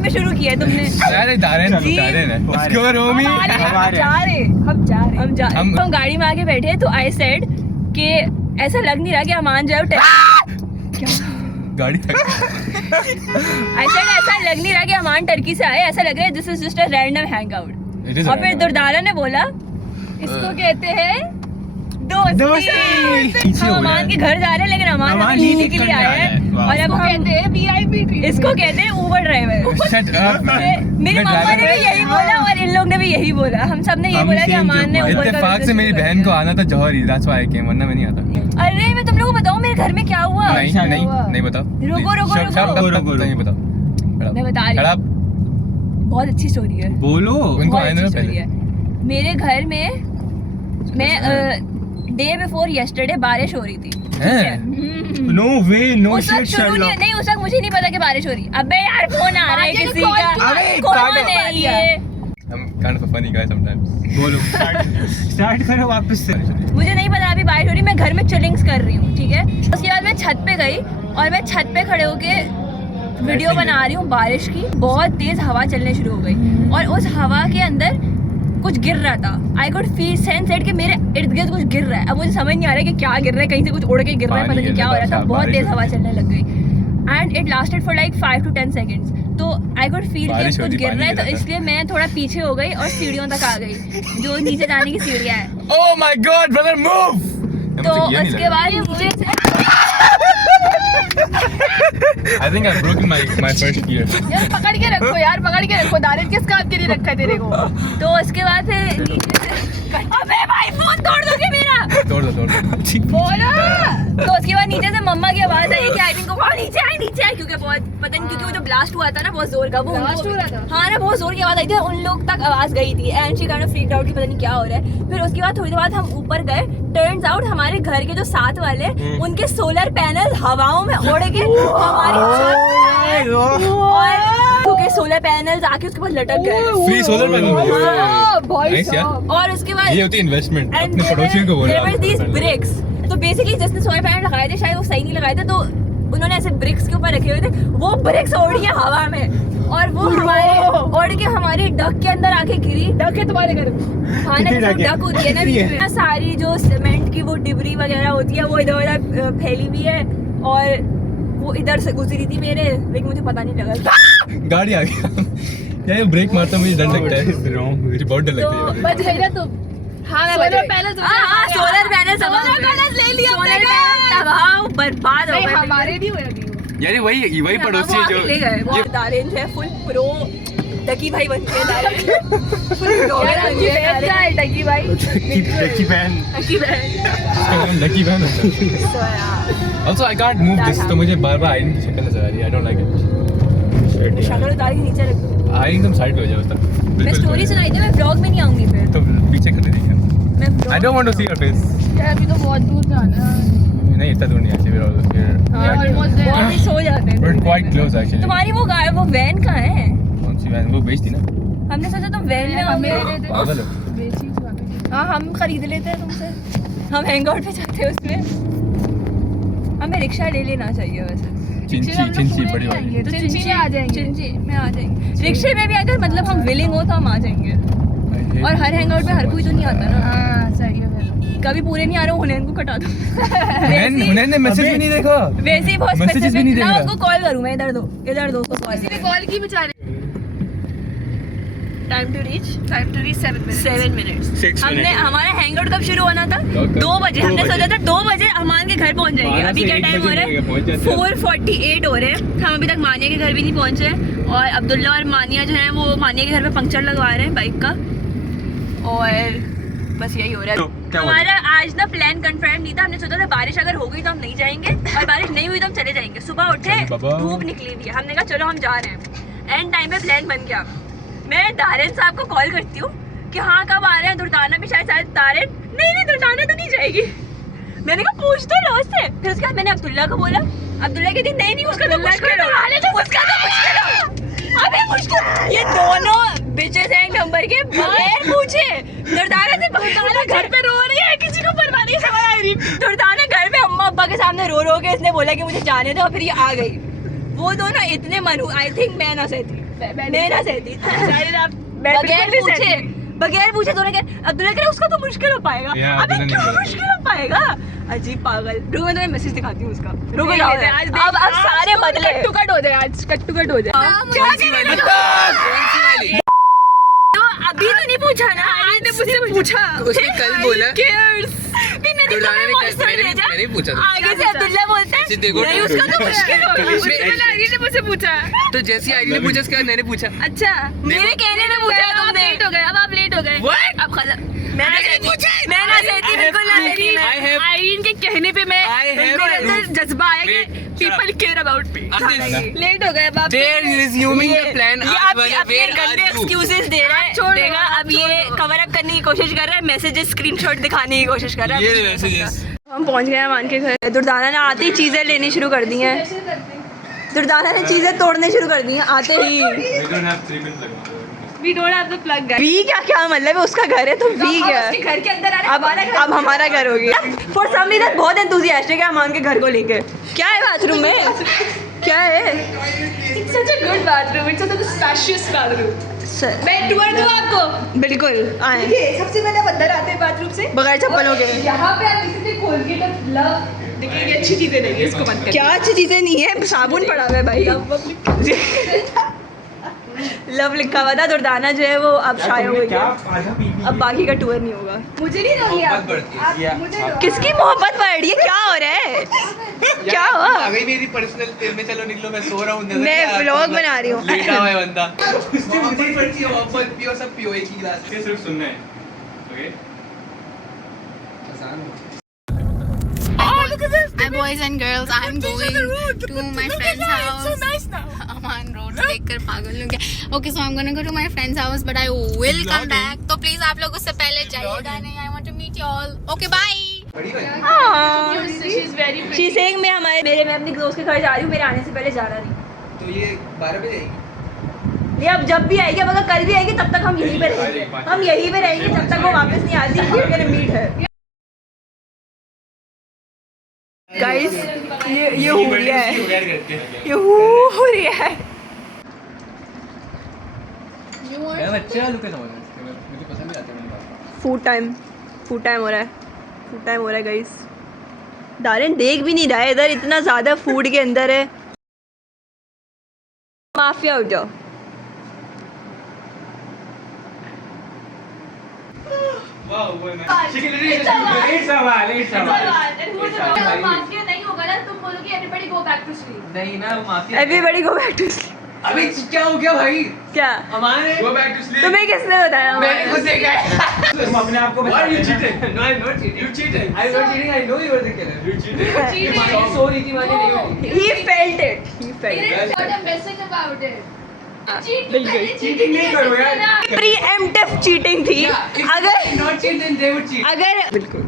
Time पे शुरू किया है तुमने। अरे दारेन जी। है उसको रोमी हम जा रहे हम गाड़ी में आके बैठे तो आई सेड कि ऐसा लग नहीं रहा कि अमान जो है गाड़ी ऐसा लग नहीं रहा कि अमान टर्की से आए, ऐसा लग रहा है this is just a random hang out. और फिर दुर्दारा ने बोला इसको कहते हैं दोस्ती। हम अमान के घर जा रहे हैं लेकिन अमान हमें लेने के लिए आया है और अब हम कहते हैं VIP, इसको कहते हैं ऊबर ड्राइवर। मेरी मम्मा ने भी यही बोला और इन लोग ने भी यही बोला, हम सब ने यही बोला कि अमान ने ऊबर का इत्तेफाक से मेरी बहन को आना था जौहर ही, दैट्स व्हाई आई केम, वरना मैं नहीं आता। अरे मैं तुम लोगों को बताऊं मेरे घर में क्या हुआ? नहीं बताओ। रुको नहीं बताओ। मैं बता रही हूँ, बहुत अच्छी स्टोरी है, बोलो उनको आने दो पहले। मेरे घर में मैं डे बिफोर यस्टरडे बारिश हो रही थी। नो वे नो शिट शर्लॉक। नहीं उस वक्त मुझे नहीं पता कि बारिश हो रही। अबे यार फोन आ रहा है किसी का, कौन है ये? I'm kind of a funny guy sometimes. बोलो स्टार्ट करो वापस से। मुझे नहीं पता अभी बारिश हो रही, मैं घर में चिलिंग्स कर रही हूँ, ठीक है। उसके बाद मैं छत पे गई और मैं छत पे खड़े होके वीडियो बना रही हूँ बारिश की। बहुत तेज हवा चलने शुरू हो गई और उस हवा के अंदर कुछ गिर रहा था। I could feel sense it कि मेरे इर्द गिर्द कुछ गिर रहा है। अब मुझे समझ नहीं आ रहा है कि क्या गिर रहा है, कहीं से कुछ उड़ के गिर रहा है, पता नहीं क्या हो रहा था। बहुत तेज हवा चलने लग गई and it lasted for like 5 to 10 seconds। तो आई कुड फील कि कुछ गिर रहा है, तो इसलिए मैं थोड़ा पीछे हो गई और सीढ़ियों तक आ गई, जो नीचे जाने की सीढ़ियाँ हैं। Oh my God, brother, move! तो उसके बाद मुझे I think I've broken my first gear. यार पकड़ के रखो यार, पकड़ के रखो। दारिद किस काम के लिए रखा है तेरे को? तो उसके बाद फिर नीचे से अबे भाई फोन तोड़ दोगे मेरा। तोड़ दो बोलो। तो उसके बाद नीचे से मम्मा की आवाज आई कि आई थिंक वो नीचे आए क्योंकि बहुत पता नहीं, क्योंकि वो जो ब्लास्ट हुआ था ना बहुत जोर का, वो ब्लास्ट हो रहा था। हाँ ना, बहुत जोर की आवाज आई थी, उन लोग तक आवाज गई थी and she kind of freaked out कि पता नहीं क्या हो रहा है। फिर उसके बाद थोड़ी देर बाद हम ऊपर गए, टर्न्स आउट हमारे घर के जो साथ वाले उनके सोलर पैनल हवाओं में उड़ के हमारी छत और सोलर पैनल्स आके उसके बाद लटक गए। Free solar panel. और उसके बाद ये होती है इन्वेस्टमेंट। अपने पड़ोसियों को बोल रहा these bricks। तो बेसिकली जिसने सोलर पैनल लगाए थे शायद वो सही नहीं लगाए थे, तो उन्होंने ऐसे ब्रिक्स के ऊपर रखे हुए थे, वो ब्रिक्स उड़ी है हवा में और वो हमारे उड़ के हमारे डक के अंदर आके गिरी। डक है तुम्हारे घर में? हाँ ना, डक होती है ना बीच में, सारी जो सीमेंट की वो डिबरी वगैरह होती है वो इधर उधर फैली हुई है और वो इधर से गुजरी थी मेरे, लेकिन मुझे पता नहीं लगा। गाड़ी आ गया यार, ये ब्रेक मारता मुझे डर लगता है, मुझे बहुत डर लगता है। बच गई ना तुम? हाँ सोलर पैनल ले लिया, तबाह बर्बाद हो गए। हमारे भी हुए यार वही पड़ोसी है जो ले गए। वो दारेन है फुल प्रो डकी भाई बन के दारेन फुल ब्लॉगर बन के दारेन। डकी भाई डकी बहन लकी बहन होता है। Also I can't move this, तो मुझे बार-बार आयरन की शक्ल नजर आ रही है। I don't like it। शक्ल उतार के नीचे रख दो। आयरन तुम साइड पे हो जाओ तब। मैं स्टोरी सुनाई थी, मैं व्लॉग में नहीं आऊंगी फिर। तो पीछे कर दीजिए। मैं I don't want to see your face। यार अभी तो बहुत दूर जाना है। नहीं इतना दूर नहीं है, we're almost here। हाँ ऑलमोस्ट देयर। बहुत ही सो जाते हैं। We're quite close actually। तुम्हारी वो वैन कहाँ है? कौन सी वैन? वो बेच थी ना। हमने सोचा तुम वैन में आओगे। पागल हो। हाँ हम खरीद लेते हैं तुमसे, हम हैंग आउट पे जाते हैं उसमें। हमें रिक्शा ले लेना चाहिए वैसे। चिंची बड़ी वाली। तो चिंची में आ जाएंगे। रिक्शे में भी अगर मतलब हम विलिंग हो तो हम आ जाएंगे। और हर हैंग आउट पे हर कोई तो नहीं आता ना। हाँ सही है। कभी पूरे नहीं आ रहे, हुनैन को कटा दो। हुनैन ने मैसेज भी नहीं देखा। वैसे ही बहुत मैसेजेस भी नहीं देख रहा। उसको कॉल करूँ मैं? इधर दो उसको कॉल। किसी ने कॉल की बेचारे। Time to reach 7 minutes। हमने हमारा हैंग आउट कब शुरू होना था? 2 बजे। हमने सोचा था 2 बजे अमान के घर पहुंच जाएंगे। अभी क्या टाइम हो रहा है? 4:48 हो रहे हैं। हम अभी तक मानिया के घर भी नहीं पहुंचे और अब्दुल्ला और मानिया जो है वो मानिया के घर पे पंक्चर लगवा रहे हैं बाइक का। और बस यही हो रहा है। हमारा आज ना प्लान कंफर्म नहीं था। हमने सोचा था बारिश अगर हो गई तो हम नहीं जाएंगे और बारिश नहीं हुई तो हम चले जाएंगे। सुबह उठे धूप निकली हुई है, हमने कहा चलो हम जा रहे हैं। एंड टाइम पे प्लान बन गया। मैं दारेन साहब को कॉल करती हूँ कि हाँ कब आ रहे हैं? दुर्दाना भी शायद दारेन नहीं दुर्दाना तो नहीं जाएगी। मैंने कहा पूछ तो लो उससे। फिर उसके बाद मैंने अब्दुल्ला को बोला, अब्दुल्ला कहती नहीं उसका तो मुश्किल अबे मुश्किल। ये दोनों बिचेस हैं नंबर के बगैर पूछे दुर्दाना से। दुर्दाना घर पे रो रही है, किसी को परवाह नहीं, समझ आ रही। दुर्दाना घर पे अम्मा अब्बा के सामने रो के इसने बोला कि मुझे जाने दो और फिर ये आ गई। वो दोनों इतने मनु आई थिंक मैं ना सहती। मैं ना सहती बगैर पूछे तूने क्या अब्दुल्ला कह उसका तो मुश्किल हो पाएगा। अबे क्यों मुश्किल हो पाएगा? अजीब पागल। रुको मैं तुम्हें मैसेज दिखाती हूँ उसका। रुको जाओ अब सारे बदले कट टू कट हो जाए, आज कट टू कट हो जाए। तो अभी तो नहीं पूछा ना, आज ने मुझसे पूछा। उसने कल बोला मैंने पूछा आगे से अब्दुल्ला बोलता है नहीं उसका तो मुश्किल होगा। आगे ने मुझसे पूछा तो जैसे आगे ने पूछा उसके बाद मैंने पूछा। अच्छा मेरे कहने में पूछा है तुमने। लेट हो गए, अब आप लेट हो गए। अब खला मैं ना सहती बिल्कुल ना सहती। आईन के कहने पे मैं मेरे अंदर जज्बा आया कि people care about me. Late हो गए अब आप resuming the plan. आप अपने गंदे एक्सक्यूजेस दे रहा है, छोड़ेगा। अब ये कवर अप करने की कोशिश कर रहा है, मैसेजेस स्क्रीनशॉट दिखाने की कोशिश कर रहा है। हम पहुंच गए हैं मान के घर। दुर्दाना ने आते ही चीजें लेनी शुरू कर दी हैं। दुर्दाना ने चीजें तोड़ने शुरू कर दी हैं आते ही। We don't have the plug guys. We क्या मतलब है? उसका घर है तो वी क्या? घर के अंदर अब हमारा घर हो गया। For some reason बहुत enthusiastic है अमान के घर को लेके। क्या है बाथरूम में? क्या है? It's such a good bathroom. It's such a spacious bathroom. मैं टूर दूँ आपको? बिल्कुल आए। सबसे पहले अंदर आते हैं बाथरूम से बगैर चप्पलों के। यहाँ पे आप देखते कोलगेट और लव देखिए अच्छी चीजें नहीं है, इसको बंद कर। क्या अच्छी चीजें नहीं है? साबुन पड़ा हुआ है भाई। लव लिखा हुआ था। दुर्दाना जो है वो अब शाये हो गई, अब बाकी का टूर नहीं होगा। मुझे नहीं दोगी आप? किसकी मोहब्बत बढ़ रही है? क्या हो रहा है? क्या हुआ? अभी मेरी पर्सनल में चलो निकलो, मैं सो रहा हूँ। मैं व्लॉग बना रही हूँ। लेटा हुआ है बंदा। उसने मुझे पर्ची मोहब्बत पियो, सब पियो एक ही गिलास। ये सिर्फ सुनना है। Okay Hi boys and girls, I'm going to my friend's house. So nice now. Aman road देखकर पागल हो गया. Okay, so I'm gonna go to my friend's house, but I will come back. तो please आप लोग उससे पहले जाइएगा नहीं. I want to meet you all. Okay, bye. She's very pretty. She's saying मैं अपने दोस्त के घर जा रही हूँ, मेरे आने से पहले जाना नहीं। तो ये 12 बजे आएगी? ये अब जब भी आएगी, अब अगर कल भी आएगी तब तक हम यहीं पे रहेंगे। हम यहीं पे रहेंगे जब तक वो वापस नहीं आती। मीट है गाइस, ये हो रहा है, ये हो रहा है। फूड टाइम हो रहा है गाइस। दारिन देख भी नहीं रहा है इधर, इतना ज़्यादा फूड के अंदर है। माफिया हो जाओ। Everybody go back to sleep. अबे क्या हो गया भाई? क्या? Go back to sleep. तुम्हें किसने बताया? मैंने खुद देखा है। तुम अपने आप को बता। You cheated. No, I'm not cheating. You cheated. I'm not cheating. I know you were the killer. You cheated. सो रही थी मैंने नहीं हुई। He felt it. What I'm messing about it. बिल्कुल चीटिंग नहीं करो यार। प्रीएम्प्टिव चीटिंग थी। अगर not cheat then they would cheat. अगर बिल्कुल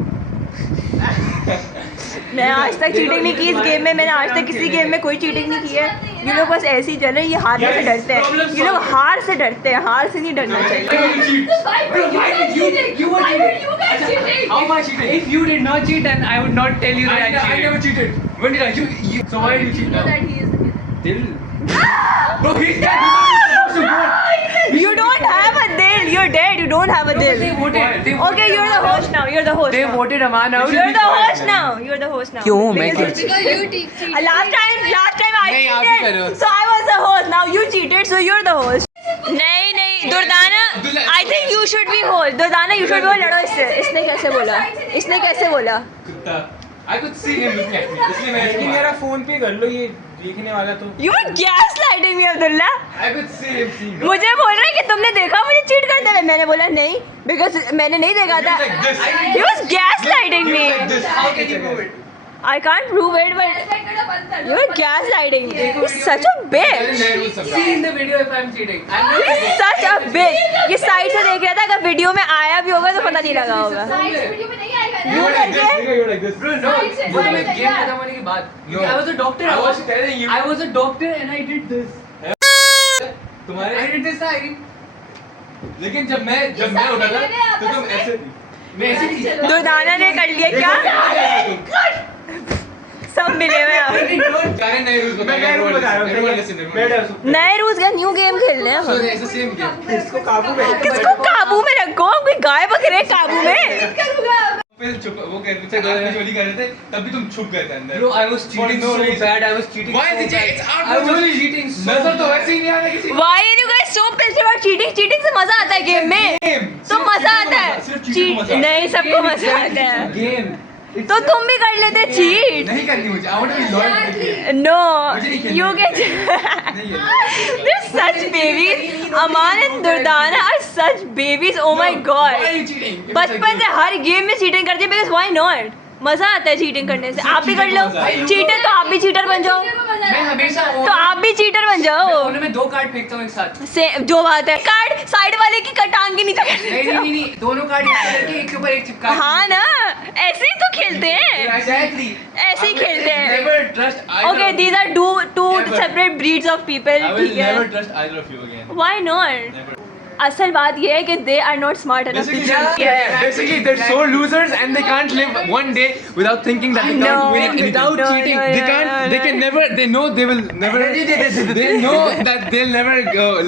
मैं आज तक चीटिंग नहीं की इस गेम में। मैंने आज तक किसी गेम में कोई चीटिंग नहीं की है। ये लोग बस ऐसे ही चल रहे हैं। ये हारने से डरते हैं। ये लोग हार से डरते हैं। हार से नहीं डरना चाहिए। How much cheating? If you did not cheat, then I would not tell you that I cheated. I never cheated. When did I? So why did you cheat now? Dil. Bro, he's dead. You don't have a dil. You're dead. You don't have a dil. They voted. Okay, you're the host now. You're the host. They voted Aman out. You're the host now. You're the host now. क्यों? मैं Because you cheated. Last time I नहीं, आप ही कर रहे हो। cheated. So I was the host. Now you cheated. So you're the host. नहीं Durdana, I think you should be host. Durdana you should be host. लड़ो इससे। इसने कैसे बोला? कुत्ता. I could see him looking at me. इसलिए मैं मेरा फोन पे कर लो, ये देखने वाला तो। You were gaslighting me, Abdullah. I could see him seeing. मुझे बोल रहा है कि तुमने देखा मुझे चीट करते हुए। मैंने बोला नहीं, because मैंने नहीं देखा था। He was gaslighting me. How can you prove it? I can't prove it, but you were gaslighting me. He's such a bitch. See in the video if I'm cheating. He's such a bitch. ये side से देख रहा था, अगर video में आया भी होगा तो पता नहीं लगा होगा। You're like this. Bro, no. वो तो मैं गेम खत्म होने के बाद. I was a doctor. I was telling you. I was a doctor and I did this. तुम्हारे I did this time. लेकिन जब मैं उठा था तो तुम ऐसे थी. मैं ऐसे थी. दुर्दाना ने कर लिया क्या? सब मिले हुए हैं। नए रूल्स बता रहा हूँ। नए रूल्स क्या, न्यू गेम खेल रहे हैं हम। इसको काबू में इसको काबू में रखो, कोई गाय बकरे काबू में। फिर चुप वो कह रहे थे चोरी कर रहे थे तभी तुम छुप गए थे अंदर। Bro, I was cheating so bad. I was cheating. Why is it? I was only cheating. नजर तो वैसे ही नहीं आ रहा किसी। Why are you guys so pissed about cheating? Cheating से मजा आता है गेम में। तो मजा आता है। नहीं, सबको मजा आता है। गेम तो तुम भी कर लेते चीट। नहीं करनी मुझे। I want to be loyal to the game. No, you get. They're such babies. Aman and Durdana are such babies. Oh my god. Why are you cheating? बचपन से हर गेम में चीटिंग करती है, because why not? मजा आता है cheating करने से। आप भी कर लो चीटर, तो आप भी चीटर बन जाओ। मैं हमेशा तो आप भी चीटर बन जाओ। मैं 2 कार्ड फेंकता हूँ एक साथ। से जो बात है, कार्ड साइड वाले की टांग के नीचे नहीं दोनों कार्ड एक के ऊपर एक चिपका। हाँ ना, ऐसे ही तो खेलते हैं। Exactly. ऐसे ही खेलते हैं। Never trust either. Okay, these are two separate breeds of people. I will ठीक है। never trust either of you again. Why not? Never. असल बात ये है कि they are not smart enough to cheat. Basically, they're so losers and they can't live one day without thinking that they can't win anything. Without cheating, they can't. They can never. They know they will never. They know that they'll never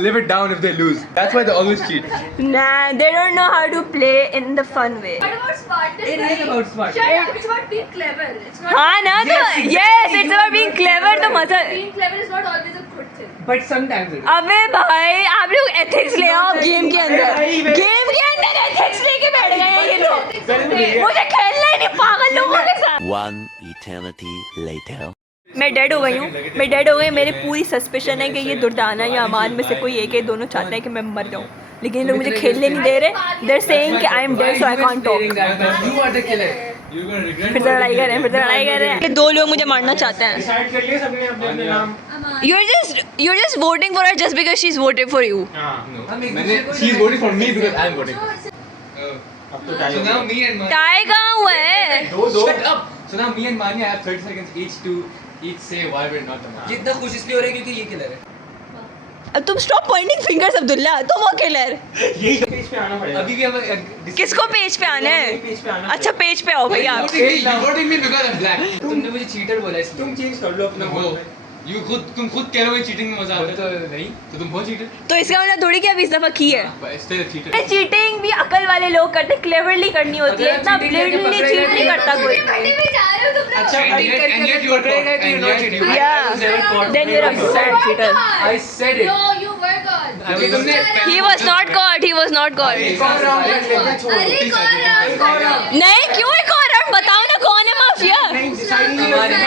live it down if they lose. That's why they always cheat. Nah, they don't know how to play in the fun way. What about smartness? It is about smart. Shut up, it's about being clever. It's not. हाँ ना, तो yes, it's about being clever. तो मजा। Being clever is not always a good thing. But sometimes it is. अबे भाई, आप लोग ethics ले आओ गेम के अंदर। गेम के अंदर एथिक्स लेके बैठ गए हैं ये लोग। मुझे खेलना ही नहीं पागल लोगों के साथ। One eternity later. मैं डेड हो गई हूँ, मैं डेड हो गई। मेरी पूरी सस्पिशन है कि ये दुर्दाना या अमान में से कोई एक है, दोनों चाहते हैं कि मैं मर जाऊँ, लेकिन ये लोग मुझे खेलने नहीं दे रहे। They're saying कि I am dead so I can't talk. You are the killer. You're gonna regret. फिर से लड़ाई कर रहे हैं, फिर से लड़ाई कर रहे हैं। ये 2 लोग मुझे मारना चाहते हैं। डिसाइड कर लिए सबने अपने अपने नाम। You're just voting for her just because she's voted for you. मैंने she's voting for me because I'm voting. अब तो So now me and Mani. Tie कहाँ हुआ है? Shut up. So now me and Mani have 30 seconds each to say why we're not the man. जितना खुश इसलिए हो रहा है क्योंकि ये किलर है। अब तुम स्टॉप पॉइंटिंग फिंगर्स अब्दुल्ला, तुम वो किलर। यही पेज पे आना पड़ेगा। अभी भी हम किसको पेज पे आना है? पेज पे आना। अच्छा पेज पे आओ भाई आप। voting me because I'm black. तुमने मुझे cheater बोला इसलिए। तुम चेंज कर लो अपना वो तुम खुद कह रहे हो चीटिंग में मजा आता है। तो नहीं तो तुम हो चीटर। तो इसका मतलब थोड़ी कि अभी इस दफा की है। Still a cheater. चीटिंग भी अकल वाले लोग करते, क्लेवरली करनी होती है। इतना ब्लेंडली चीट नहीं करता कोई। पढ़ने में जा रहे हो तुम लोग। अच्छा And yet you are caught. And yet you are Yeah. Then you're a sad cheater. I said it. No, you were gone. अभी तुमने He was not caught. He was not caught. अरे कौन? नहीं, क्यों एक और राउंड? बताओ ना कौन है माफिया?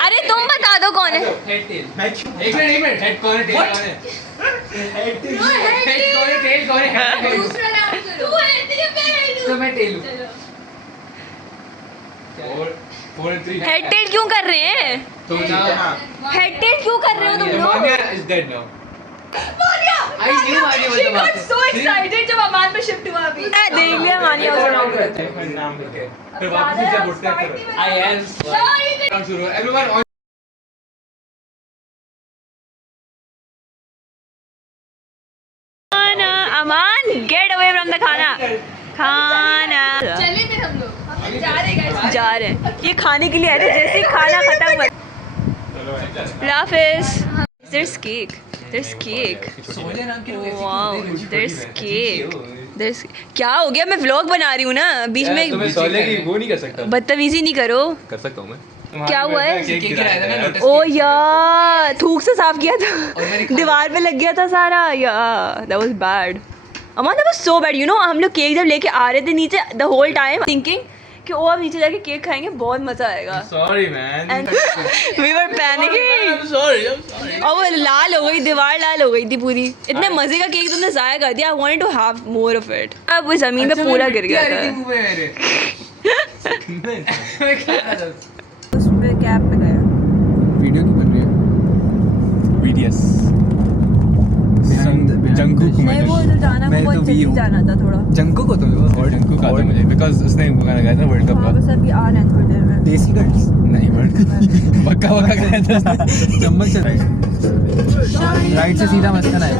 अरे तुम बता दो कौन है। Head tail. एक मिनट हेड कौन है टेल कौन है? हेड कौन है टेल कौन है? दूसरा नाम करो। तू है, तेरे पे है। तो मैं टेल हूँ। चलो। 4 and 3. हेड टेल क्यों कर रहे हैं? तो now हेड टेल क्यों कर रहे हो तुम लोग? Mania is dead now. I knew Mania was the master. So excited जब अमान पे शिफ्ट हुआ अभी। मैं देख लिया मानिया ऐसा को। नाम रहता है नाम लेके फिर वापस से जब उठते हैं फिर I am नाम शुरू everyone on खाना, अमान गेट अवे फ्रॉम द खाना। खाना चले फिर हम लोग। हम जा रहे हैं guys। जा रहे हैं। ये खाने के लिए आए थे, जैसे ही खाना खत्म हुआ। लाफिस। There's cake. There's cake. Wow. There's cake. There's क्या हो गया? मैं व्लॉग बना रही हूँ ना, बीच में तुम्हें सोले की वो नहीं कर सकता बदतमीजी नहीं करो। कर सकता हूँ मैं क्या हुआ है? केक गिराया था ना लोटस ओ यार, थूक से साफ किया था, दीवार पे लग गया था सारा। यार that was bad. Aman that was so bad. You know, हम लोग केक जब लेके आ रहे थे नीचे, the whole time thinking कि ओ अब नीचे जाके केक खाएंगे, बहुत मजा आएगा। Sorry man And we were panicking. I'm sorry और वो लाल हो गई, दीवार लाल हो गई थी पूरी। इतने मजे का केक तुमने जाया कर दिया। I wanted to have more of it. अब वो जमीन पे पूरा गिर गया था। उसमें कैप पे गया। वीडियो की बन रही है वीडियोस जंगकुक को नहीं, वो उधर जाना, वो बहुत जल्दी जाना था थोड़ा। जंगकुक को तो और जंगकुक आता मुझे बिकॉज़ उसने वो गाना गाया था वर्ल्ड कप हाँ, का बस अभी आ रहे हैं थोड़ी देर में। देसी गर्ल्स नहीं वर्ल्ड कप पक्का पक्का गाया था उसने चम्मच से राइट से सीधा मत करना है।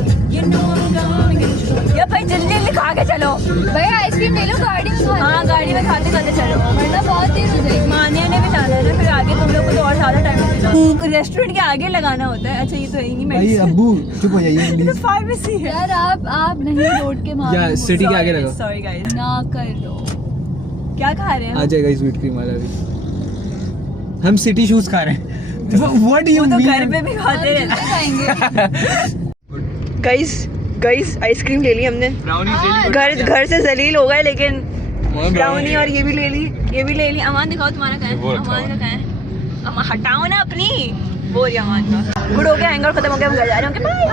या भाई जल्दी जल्दी खा के चलो। भैया आइसक्रीम ले लो, गाड़ी में खाते हाँ गाड़ी में खाते खाते चलो, वरना बहुत देर हो जाएगी। मानिया ने भी जाना है ना, फिर आगे तुम लोग को तो और ज्यादा टाइम लगेगा। रेस्टोरेंट के आगे लगाना होता है। अच्छा ये तो है ही नहीं, भाई अब्बू चुप हो जाइए तो प्लीज। फार्मेसी है यार आप नहीं रोड के मामले या सिटी के आगे लगाओ। सॉरी गाइस, ना कर दो। क्या खा रहे हैं आ जाएगा इस स्वीट क्रीम वाला भी। हम सिटी शूज खा रहे हैं। व्हाट डू यू वो तो मीन? घर पे भी खाते रहते खाएंगे। गाइस आइसक्रीम ले ली हमने। घर से जलील हो गए, लेकिन ब्राउनी और ये भी ले ली। अमान दिखाओ तुम्हारा क्या है? अमान का क्या है? अमान हटाओ ना अपनी। वो रही अमान का। गुड हो गया, हैंगर खत्म हो गया, हम घर जा रहे हैं। Okay bye.